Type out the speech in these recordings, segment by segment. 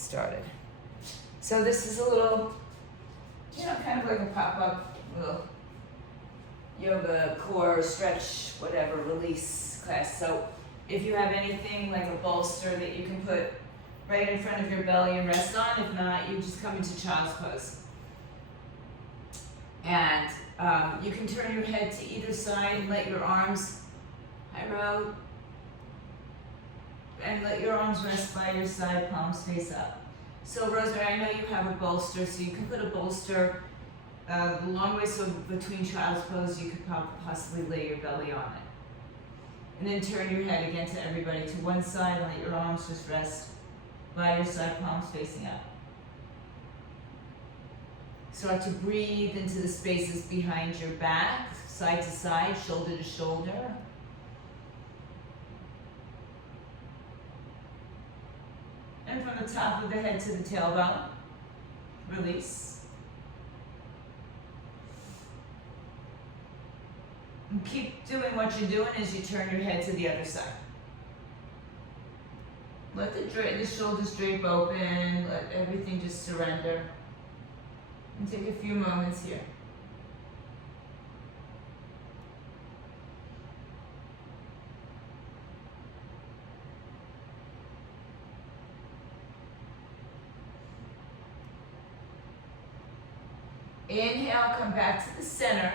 started. So this is a little, kind of like a pop-up little yoga, core, stretch, whatever, release class. So if you have anything like a bolster that you can put right in front of your belly and rest on, if not, you just come into child's pose. And you can turn your head to either side and let your arms, and let your arms rest by your side, palms face up. So Rosemary, I know you have a bolster, so you can put a bolster the long way, so between child's pose, you could possibly lay your belly on it. And then turn your head again to everybody to one side and let your arms just rest by your side, palms facing up. Start to breathe into the spaces behind your back, side to side, shoulder to shoulder. And from the top of the head to the tailbone, release. And keep doing what you're doing as you turn your head to the other side. Let the shoulders drape open, let everything just surrender. And take a few moments here. Inhale, come back to the center.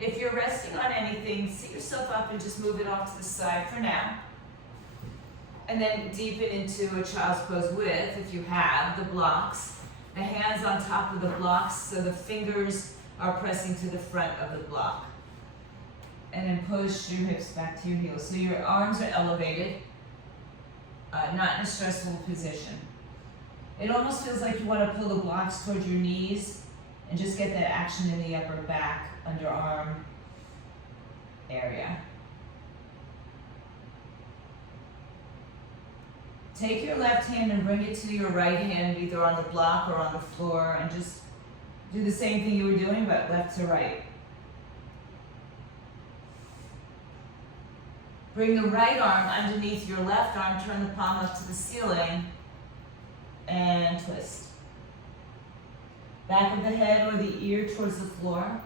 If you're resting on anything, sit yourself up and just move it off to the side for now. And then deepen into a child's pose with, if you have, the blocks. The hands on top of the blocks so the fingers are pressing to the front of the block. And then push your hips back to your heels. So your arms are elevated, not in a stressful position. It almost feels like you want to pull the blocks towards your knees and just get that action in the upper back, underarm area. Take your left hand and bring it to your right hand, either on the block or on the floor, and just do the same thing you were doing, but left to right. Bring the right arm underneath your left arm, turn the palm up to the ceiling, and twist. Back of the head or the ear towards the floor.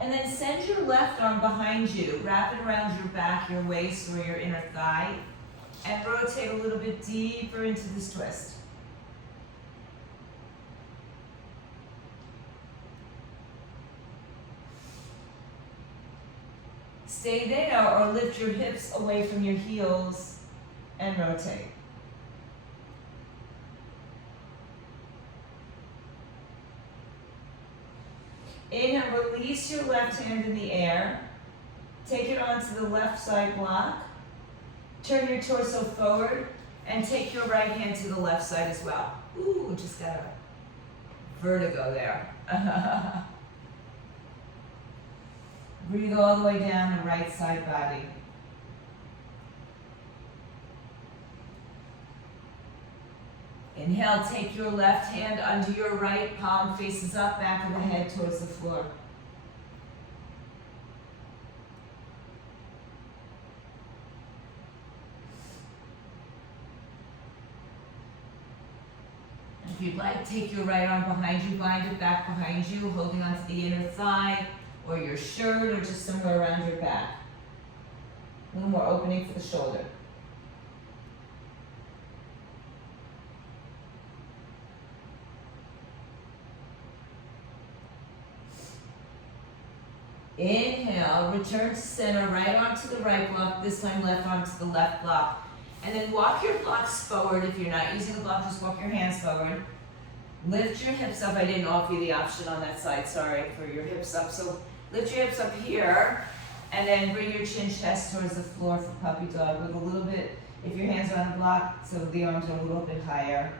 And then send your left arm behind you, wrap it around your back, your waist, or your inner thigh, and rotate a little bit deeper into this twist. Stay there or lift your hips away from your heels and rotate. Inhale, release your left hand in the air. Take it onto the left side block. Turn your torso forward and take your right hand to the left side as well. Ooh, just got a vertigo there. Breathe all the way down the right side body. Inhale, take your left hand under your right, palm faces up, back of the head towards the floor. If you'd like, take your right arm behind you, bind it back behind you, holding onto the inner thigh, or your shirt, or just somewhere around your back. A little more opening for the shoulder. Inhale, return to center, right arm to the right block, this time left arm to the left block. And then walk your blocks forward. If you're not using the block, just walk your hands forward. Lift your hips up. I didn't offer you the option on that side, sorry, for your hips up. So lift your hips up here, and then bring your chin chest towards the floor for puppy dog with a little bit, if your hands are on the block, so the arms are a little bit higher.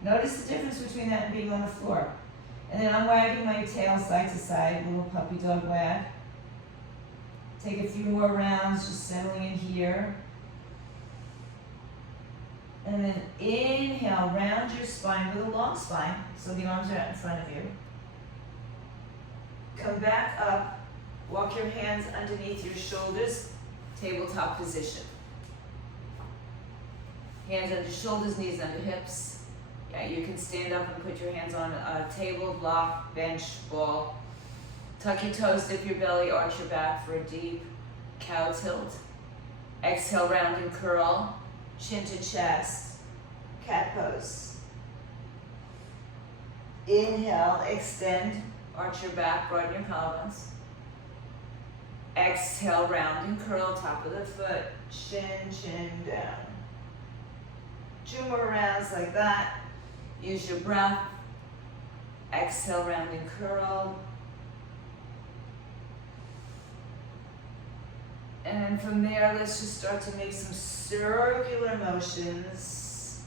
Notice the difference between that and being on the floor. And then I'm wagging my tail side to side, little puppy dog wag. Take a few more rounds, just settling in here. And then inhale, round your spine with a long spine, so the arms are out in front of you. Come back up, walk your hands underneath your shoulders, tabletop position. Hands under shoulders, knees under hips. Yeah, you can stand up and put your hands on a table, block, bench, ball. Tuck your toes, dip your belly, arch your back for a deep cow tilt. Exhale, round and curl, chin to chest, cat pose. Inhale, extend, arch your back, broaden your collarbones. Exhale, round and curl, top of the foot, chin down. 2 more rounds like that. Use your breath. Exhale, round and curl. And then from there, let's just start to make some circular motions.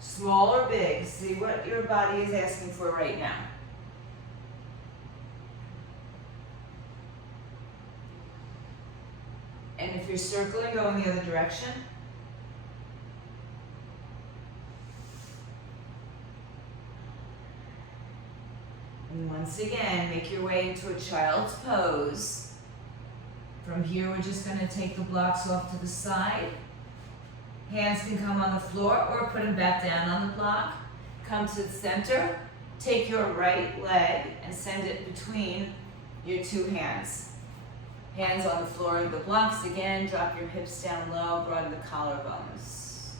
Small or big, see what your body is asking for right now. And if you're circling, go in the other direction. And once again, make your way into a child's pose. From here, we're just going to take the blocks off to the side. Hands can come on the floor or put them back down on the block. Come to the center. Take your right leg and send it between your 2 hands. Hands on the floor of the blocks again. Drop your hips down low. Broaden the collarbones.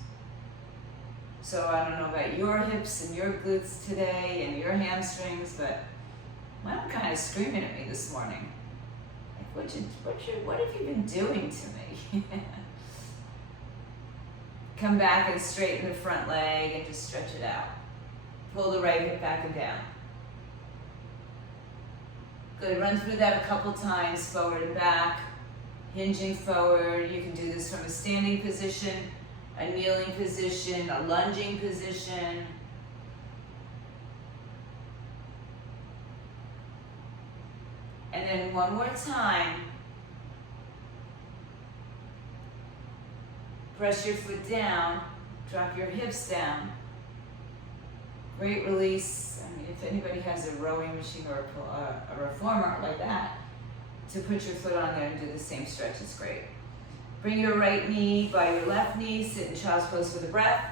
So I don't know about your hips and your glutes today and your hamstrings, but mine kind of screaming at me this morning. What have you been doing to me? Come back and straighten the front leg and just stretch it out. Pull the right hip back and down. Good, run through that a couple times, forward and back, hinging forward. You can do this from a standing position, a kneeling position, a lunging position. And then one more time, press your foot down, drop your hips down. Great release. I mean, if anybody has a rowing machine or a reformer like that, to put your foot on there and do the same stretch, it's great. Bring your right knee by your left knee, sit in child's pose for the breath,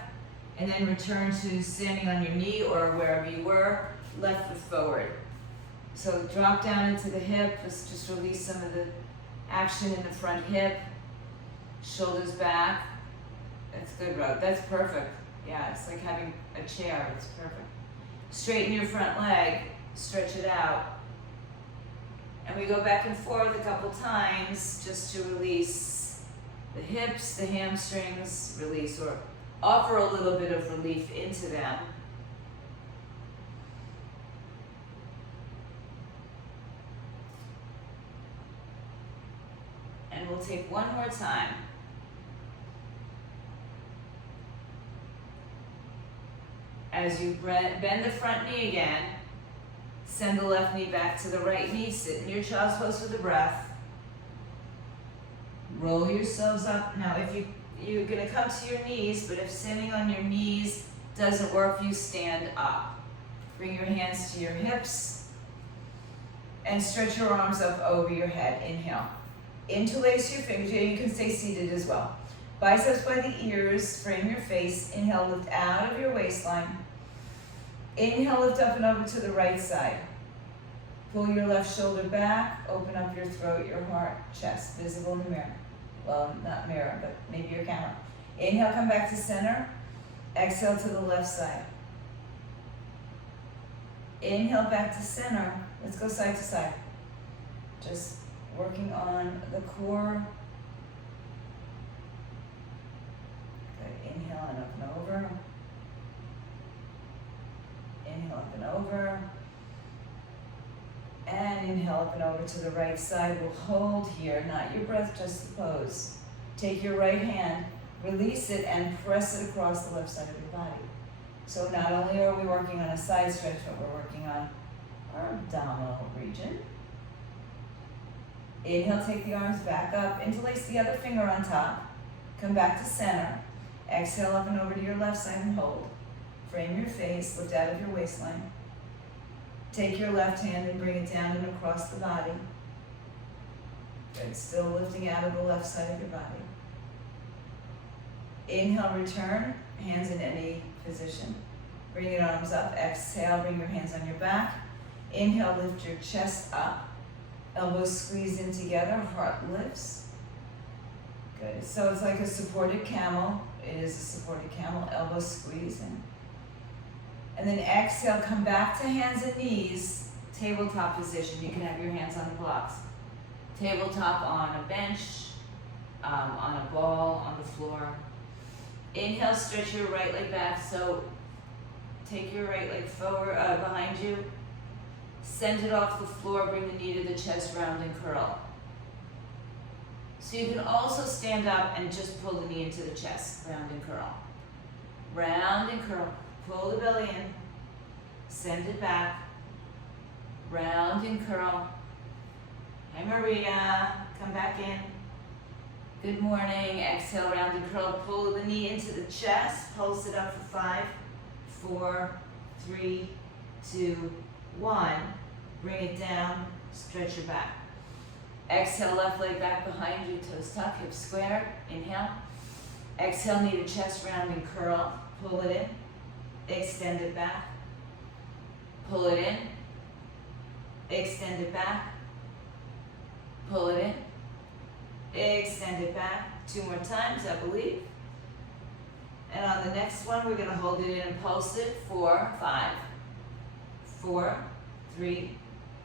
and then return to standing on your knee or wherever you were, left foot forward. So drop down into the hip, just release some of the action in the front hip, shoulders back. That's good, Rob. That's perfect. Yeah, it's like having a chair. It's perfect. Straighten your front leg, stretch it out. And we go back and forth a couple times just to release the hips, the hamstrings, release or offer a little bit of relief into them. And we'll take one more time. As you bend the front knee again, send the left knee back to the right knee, sit in your child's pose for the breath. Roll yourselves up. Now if you're gonna come to your knees, but if sitting on your knees doesn't work, you stand up. Bring your hands to your hips and stretch your arms up over your head. Inhale. Interlace your fingers. You can stay seated as well. Biceps by the ears, frame your face. Inhale, lift out of your waistline. Inhale, lift up and over to the right side. Pull your left shoulder back, open up your throat, your heart, chest, visible in the mirror. Well, not mirror, but maybe your camera. Inhale, come back to center. Exhale to the left side. Inhale, back to center. Let's go side to side. Just working on the core. Good. Inhale and up and over. Inhale up and over. And inhale up and over to the right side. We'll hold here, not your breath, just the pose. Take your right hand, release it, and press it across the left side of your body. So not only are we working on a side stretch, but we're working on our abdominal region. Inhale, take the arms back up, interlace the other finger on top. Come back to center. Exhale up and over to your left side and hold. Frame your face, lift out of your waistline. Take your left hand and bring it down and across the body. Good, still lifting out of the left side of your body. Inhale, return, hands in any position. Bring your arms up, exhale, bring your hands on your back. Inhale, lift your chest up. Elbows squeeze in together, heart lifts. Good, so it's like a supported camel. It is a supported camel, elbows squeeze in. And then exhale, come back to hands and knees, tabletop position. You can have your hands on the blocks. Tabletop on a bench, on a ball, on the floor. Inhale, stretch your right leg back. So take your right leg forward, behind you. Send it off the floor, bring the knee to the chest, round and curl. So you can also stand up and just pull the knee into the chest, round and curl. Round and curl. Pull the belly in, send it back, round and curl. Hi Maria, come back in. Good morning, exhale, round and curl. Pull the knee into the chest, pulse it up for 5, 4, 3, 2, 1. Bring it down, stretch your back. Exhale, left leg back behind you, toes tucked, hips squared. Inhale. Exhale, knee to chest, round and curl. Pull it in. Extend it back, pull it in, extend it back, pull it in, extend it back. 2 more times, I believe. And on the next one, we're gonna hold it in and pulse it. 4, 5, 4, 3,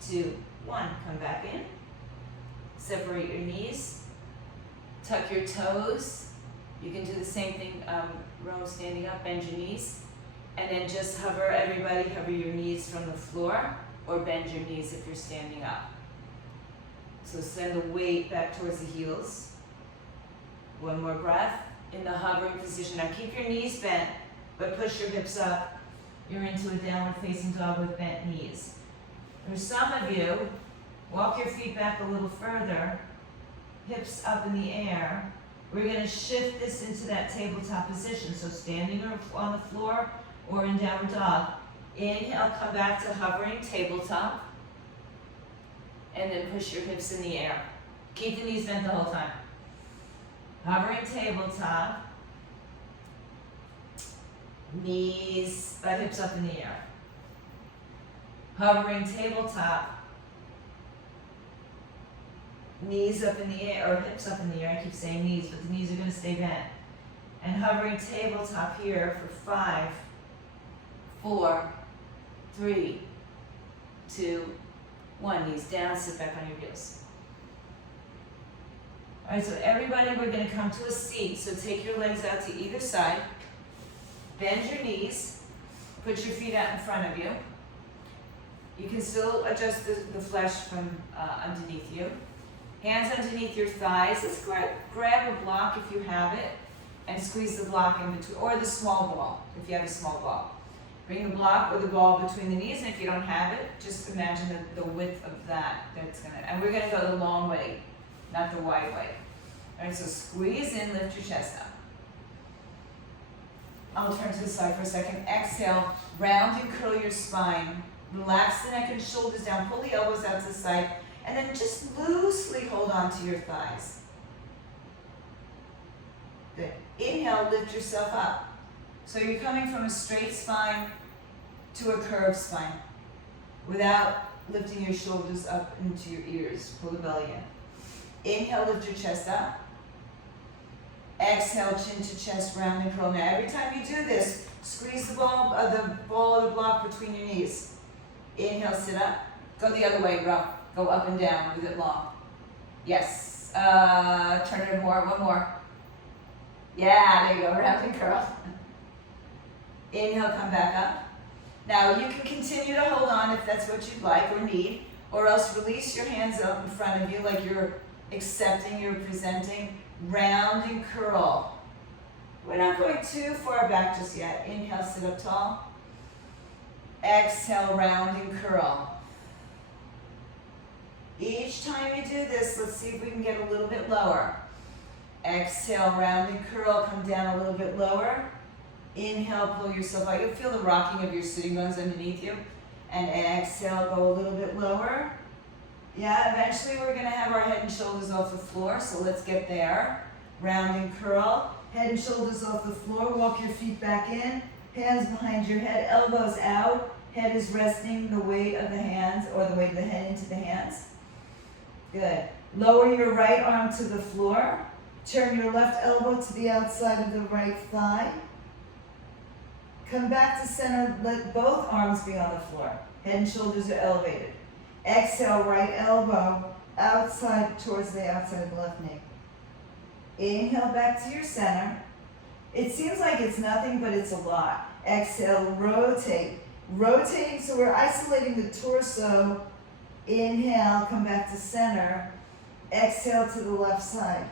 2, 1. Come back in, separate your knees, tuck your toes. You can do the same thing, row standing up, bend your knees. And then just hover, everybody, hover your knees from the floor or bend your knees if you're standing up. So send the weight back towards the heels. 1 more breath in the hovering position. Now keep your knees bent, but push your hips up. You're into a downward facing dog with bent knees. For some of you, walk your feet back a little further, hips up in the air. We're gonna shift this into that tabletop position. So standing on the floor, or in downward dog. Inhale, come back to hovering tabletop. And then push your hips in the air. Keep the knees bent the whole time. Hovering tabletop. Knees, hips up in the air. Hovering tabletop. Knees up in the air, or hips up in the air. I keep saying knees, but the knees are gonna stay bent. And hovering tabletop here for 5, 4, 3, 2, 1. Knees down, sit back on your heels. All right, so everybody, we're gonna come to a seat. So take your legs out to either side. Bend your knees. Put your feet out in front of you. You can still adjust the flesh from underneath you. Hands underneath your thighs. Let's grab a block if you have it and squeeze the block in between, or the small ball if you have a small ball. Bring the block or the ball between the knees, and if you don't have it, just imagine the width of that. And we're gonna go the long way, not the wide way. All right, so squeeze in, lift your chest up. I'll turn to the side for a second. Exhale, round and curl your spine. Relax the neck and shoulders down, pull the elbows out to the side, and then just loosely hold on to your thighs. Good. Inhale, lift yourself up. So you're coming from a straight spine to a curved spine without lifting your shoulders up into your ears. Pull the belly in. Inhale, lift your chest up. Exhale, chin to chest, round and curl. Now every time you do this, squeeze the ball or the block between your knees. Inhale, sit up. Go the other way, row. Go up and down with it long. Yes. Turn it more, 1 more. Yeah, there you go, round and curl. Inhale, come back up. Now you can continue to hold on if that's what you'd like or need, or else release your hands up in front of you like you're accepting, you're presenting. Round and curl. We're not going too far back just yet. Inhale, sit up tall. Exhale, round and curl. Each time you do this, let's see if we can get a little bit lower. Exhale, round and curl, come down a little bit lower. Inhale, pull yourself out. You'll feel the rocking of your sitting bones underneath you. And exhale, go a little bit lower. Yeah, eventually we're gonna have our head and shoulders off the floor, so let's get there. Round and curl, head and shoulders off the floor, walk your feet back in, hands behind your head, elbows out, head is resting the weight of the hands, or the weight of the head into the hands. Good. Lower your right arm to the floor, turn your left elbow to the outside of the right thigh. Come back to center, let both arms be on the floor. Head and shoulders are elevated. Exhale, right elbow outside towards the outside of the left knee. Inhale back to your center. It seems like it's nothing, but it's a lot. Exhale, rotate. Rotating, so we're isolating the torso. Inhale, come back to center. Exhale to the left side.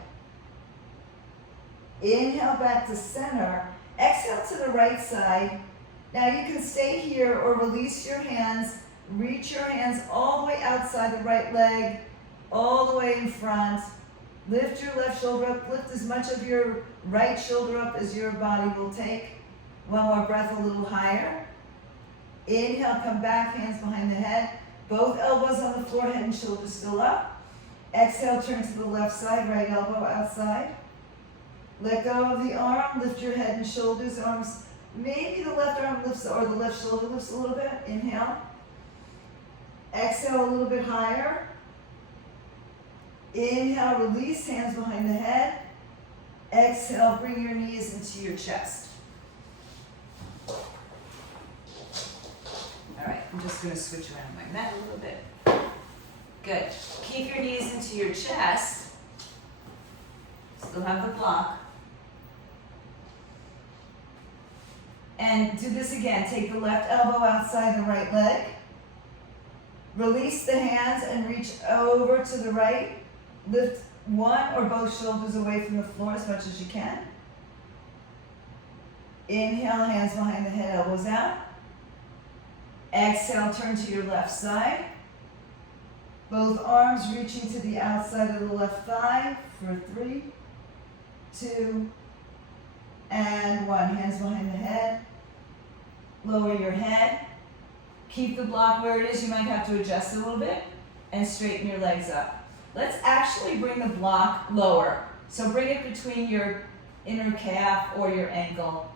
Inhale back to center. Exhale to the right side. Now you can stay here or release your hands. Reach your hands all the way outside the right leg, all the way in front. Lift your left shoulder up. Lift as much of your right shoulder up as your body will take. One more breath, a little higher. Inhale, come back, hands behind the head. Both elbows on the floor, head and shoulders still up. Exhale, turn to the left side, right elbow outside. Let go of the arm, lift your head and shoulders, arms. Maybe the left arm lifts or the left shoulder lifts a little bit. Inhale. Exhale a little bit higher. Inhale, release, hands behind the head. Exhale, bring your knees into your chest. All right, I'm just going to switch around my mat a little bit. Good. Keep your knees into your chest. Still have the block. And do this again. Take the left elbow outside the right leg. Release the hands and reach over to the right. Lift one or both shoulders away from the floor as much as you can. Inhale, hands behind the head, elbows out. Exhale, turn to your left side. Both arms reaching to the outside of the left thigh for 3, 2, and 1. Hands behind the head. Lower your head. Keep the block where it is. You might have to adjust a little bit and straighten your legs up. Let's actually bring the block lower. So bring it between your inner calf or your ankle.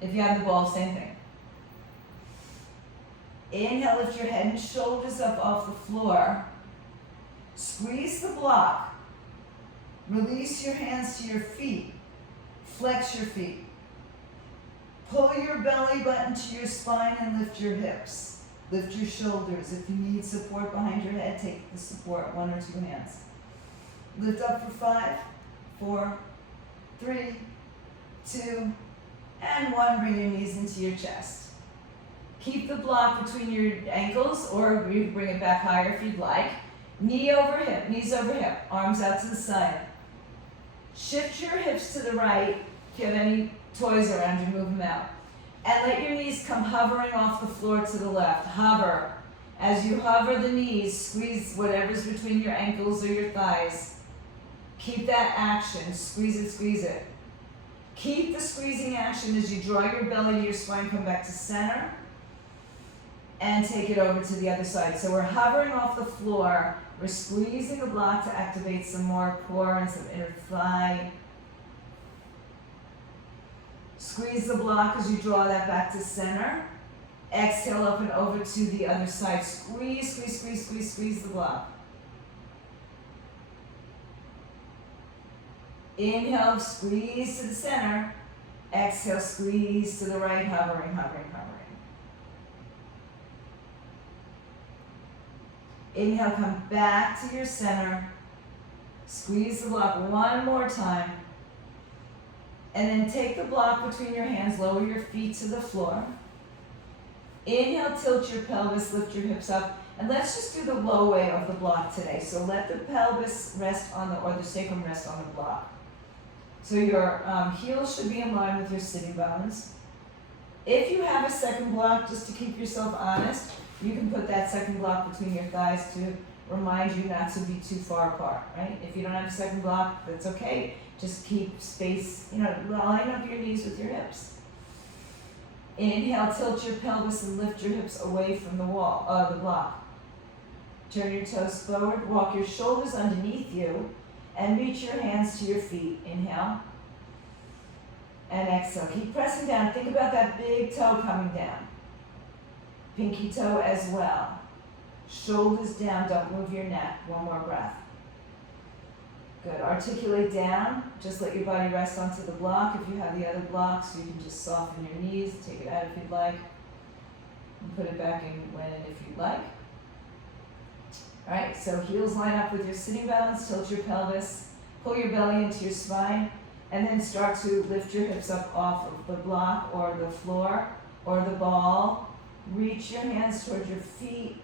If you have the ball, same thing. Inhale, lift your head and shoulders up off the floor. Squeeze the block. Release your hands to your feet. Flex your feet. Pull your belly button to your spine and lift your hips. Lift your shoulders. If you need support behind your head, take the support, 1 or 2 hands. Lift up for 5, 4, 3, 2, and 1. Bring your knees into your chest. Keep the block between your ankles, or you can bring it back higher if you'd like. Knee over hip, knees over hip, arms out to the side. Shift your hips to the right. If you have any toys around you, move them out. And let your knees come hovering off the floor to the left. Hover. As you hover the knees, squeeze whatever's between your ankles or your thighs. Keep that action. Squeeze it, squeeze it. Keep the squeezing action as you draw your belly to your spine, come back to center, and take it over to the other side. So we're hovering off the floor. We're squeezing the block to activate some more core and some inner thigh. Squeeze the block as you draw that back to center. Exhale up and over to the other side. Squeeze, squeeze, squeeze, squeeze, squeeze the block. Inhale, squeeze to the center. Exhale, squeeze to the right, hovering, hovering, hovering. Inhale, come back to your center. Squeeze the block one more time. And then take the block between your hands, lower your feet to the floor. Inhale, tilt your pelvis, lift your hips up. And let's just do the low way of the block today. So let the pelvis rest on the, or the sacrum rest on the block. So your heels should be in line with your sitting bones. If you have a second block, just to keep yourself honest, you can put that second block between your thighs to remind you not to be too far apart, right? If you don't have a second block, that's okay. Just keep space, line up your knees with your hips. Inhale, tilt your pelvis and lift your hips away from the wall, the block. Turn your toes forward, walk your shoulders underneath you, and reach your hands to your feet. Inhale. And exhale. Keep pressing down. Think about that big toe coming down. Pinky toe as well. Shoulders down. Don't move your neck. One more breath. Good. Articulate down. Just let your body rest onto the block. If you have the other blocks, you can just soften your knees. Take it out if you'd like. And put it back in when and if you'd like. Alright, so heels line up with your sitting bones. Tilt your pelvis. Pull your belly into your spine. And then start to lift your hips up off of the block or the floor or the ball. Reach your hands toward your feet.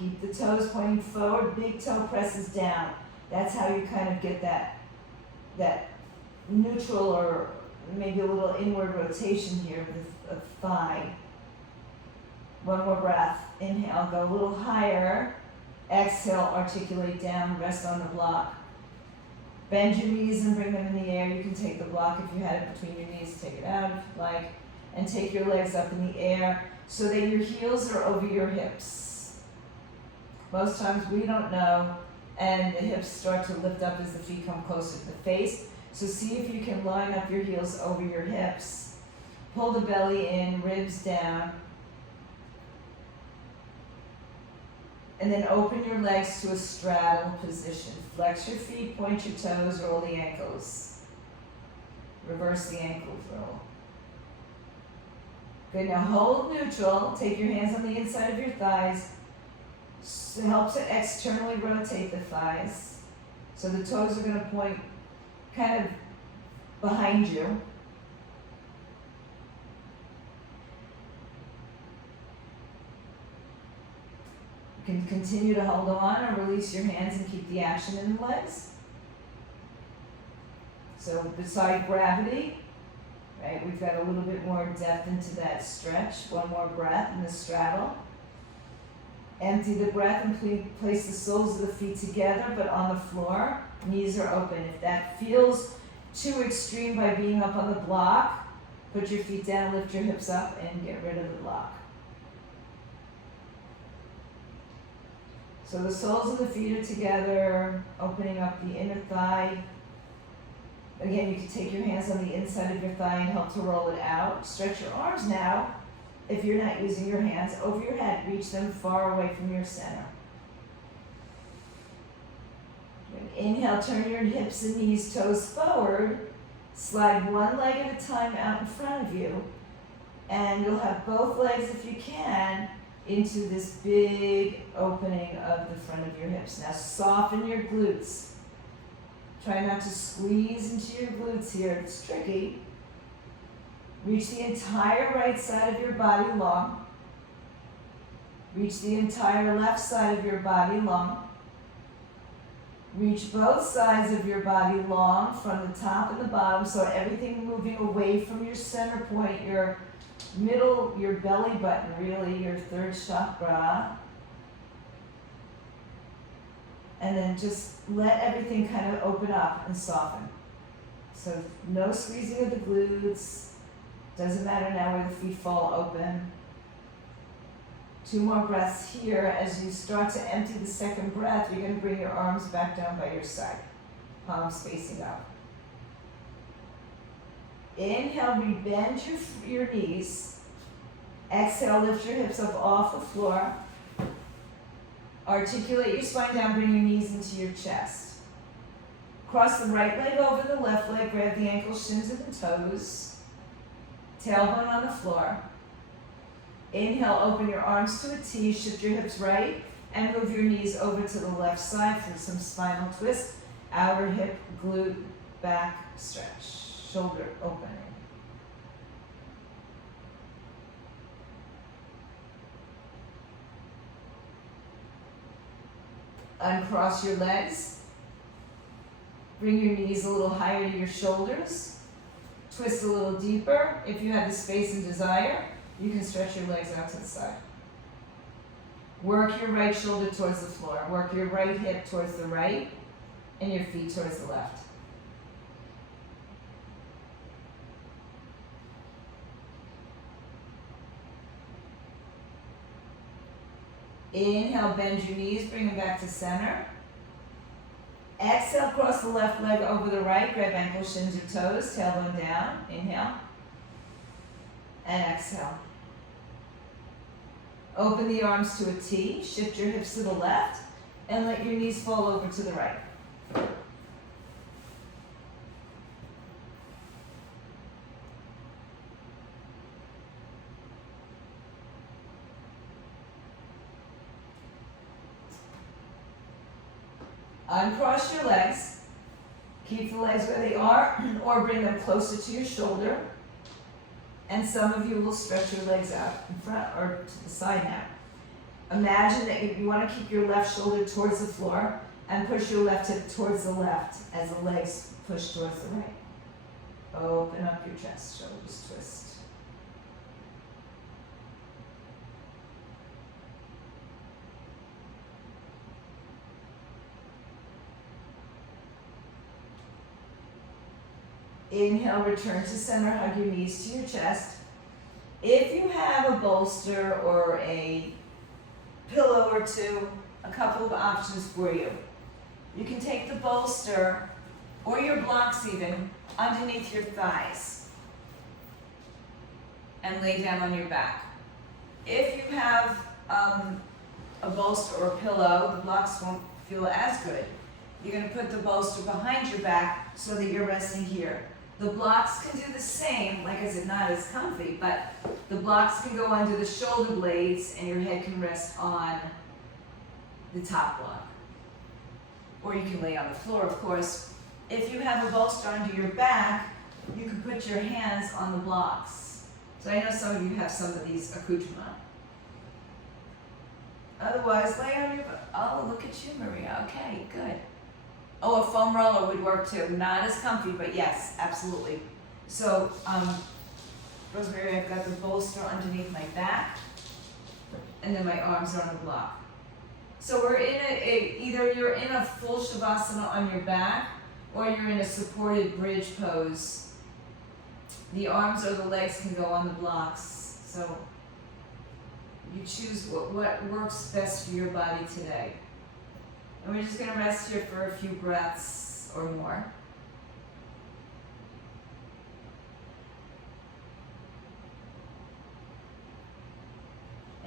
Keep the toes pointing forward. Big toe presses down. That's how you kind of get that neutral or maybe a little inward rotation here with the thigh. One more breath. Inhale, go a little higher. Exhale, articulate down, rest on the block. Bend your knees and bring them in the air. You can take the block if you had it between your knees, take it out if you'd like. And take your legs up in the air so that your heels are over your hips. Most times we don't know, and the hips start to lift up as the feet come closer to the face. So see if you can line up your heels over your hips. Pull the belly in, ribs down. And then open your legs to a straddle position. Flex your feet, point your toes, roll the ankles. Reverse the ankles roll. Good, now hold neutral. Take your hands on the inside of your thighs. It helps to externally rotate the thighs. So the toes are going to point kind of behind you. You can continue to hold on or release your hands and keep the action in the legs. So beside gravity, right, we've got a little bit more depth into that stretch. One more breath in the straddle. Empty the breath and place the soles of the feet together, but on the floor. Knees are open. If that feels too extreme by being up on the block, put your feet down, lift your hips up, and get rid of the block. So the soles of the feet are together, opening up the inner thigh. Again, you can take your hands on the inside of your thigh and help to roll it out. Stretch your arms now. If you're not using your hands, over your head, reach them far away from your center. Inhale, turn your hips and knees, toes forward. Slide one leg at a time out in front of you. And you'll have both legs, if you can, into this big opening of the front of your hips. Now soften your glutes. Try not to squeeze into your glutes here. It's tricky. Reach the entire right side of your body long. Reach the entire left side of your body long. Reach both sides of your body long from the top and the bottom, so everything moving away from your center point, your middle, your belly button, really, your third chakra. And then just let everything kind of open up and soften. So no squeezing of the glutes. Doesn't matter now where the feet fall open. 2 more breaths here. As you start to empty the second breath, you're going to bring your arms back down by your side. Palms facing up. Inhale, rebend your knees. Exhale, lift your hips up off the floor. Articulate your spine down, bring your knees into your chest. Cross the right leg over the left leg, grab the ankles, shins, and the toes. Tailbone on the floor. Inhale, open your arms to a T, shift your hips right, and move your knees over to the left side for some spinal twist. Outer hip, glute, back stretch, shoulder opening. Uncross your legs. Bring your knees a little higher to your shoulders. Twist a little deeper. If you have the space and desire, you can stretch your legs out to the side. Work your right shoulder towards the floor. Work your right hip towards the right and your feet towards the left. Inhale, bend your knees, bring them back to center. Exhale, cross the left leg over the right, grab ankles, shins, or toes, tailbone down. Inhale. And exhale. Open the arms to a T, shift your hips to the left, and let your knees fall over to the right. Uncross your legs. Keep the legs where they are, or bring them closer to your shoulder. And some of you will stretch your legs out in front or to the side now. Imagine that you want to keep your left shoulder towards the floor and push your left hip towards the left as the legs push towards the right. Open up your chest, shoulders twist. Inhale, return to center, hug your knees to your chest. If you have a bolster or a pillow or two, a couple of options for you. You can take the bolster or your blocks even underneath your thighs and lay down on your back. If you have a bolster or a pillow, the blocks won't feel as good. You're going to put the bolster behind your back so that you're resting here. The blocks can do the same, like I said, not as comfy, but the blocks can go under the shoulder blades and your head can rest on the top block. Or you can lay on the floor, of course. If you have a bolster under your back, you can put your hands on the blocks. So I know some of you have some of these accoutrements. Otherwise, lay on your back. Oh, look at you, Maria. Okay, good. Oh, a foam roller would work too. Not as comfy, but yes, absolutely. So, Rosemary, I've got the bolster underneath my back, and then my arms are on the block. So we're in either you're in a full Shavasana on your back, or you're in a supported bridge pose. The arms or the legs can go on the blocks. So you choose what works best for your body today. And we're just going to rest here for a few breaths or more.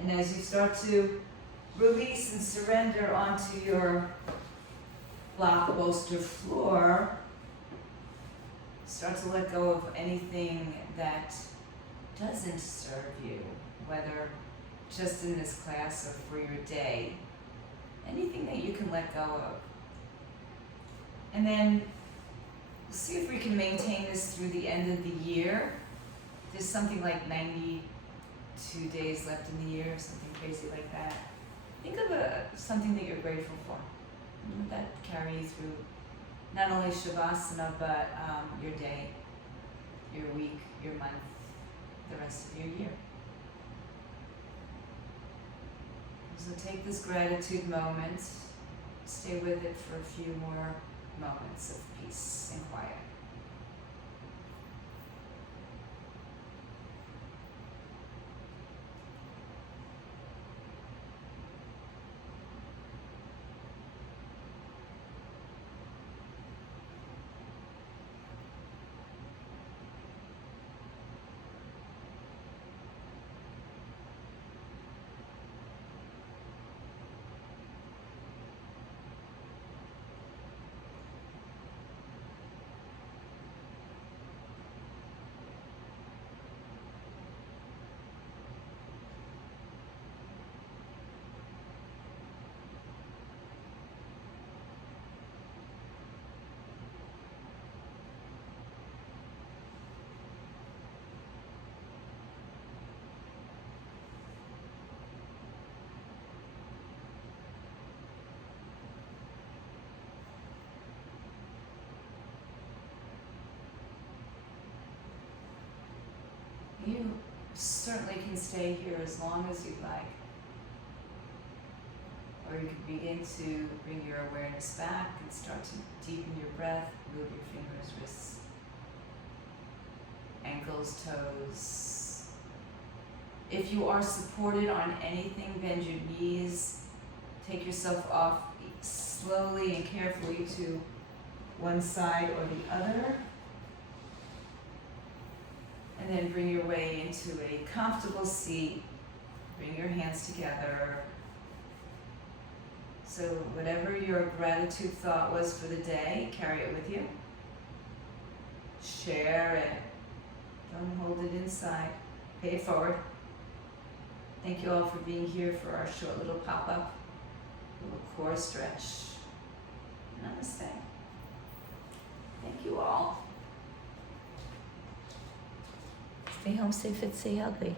And as you start to release and surrender onto your block, bolster, floor, start to let go of anything that doesn't serve you, whether just in this class or for your day. Anything that you can let go of. And then we'll see if we can maintain this through the end of the year. There's something like 92 days left in the year, something crazy like that. Think of something that you're grateful for. Let that carry you through not only Shavasana, but your day, your week, your month, the rest of your year. So take this gratitude moment, stay with it for a few more moments of peace and quiet. You certainly can stay here as long as you'd like. Or you can begin to bring your awareness back and start to deepen your breath, move your fingers, wrists, ankles, toes. If you are supported on anything, bend your knees. Take yourself off slowly and carefully to one side or the other. And then bring your way into a comfortable seat. Bring your hands together. So whatever your gratitude thought was for the day, carry it with you. Share it. Don't hold it inside. Pay it forward. Thank you all for being here for our short little pop-up, little core stretch. Namaste. Thank you all. Stay home safe and stay healthy.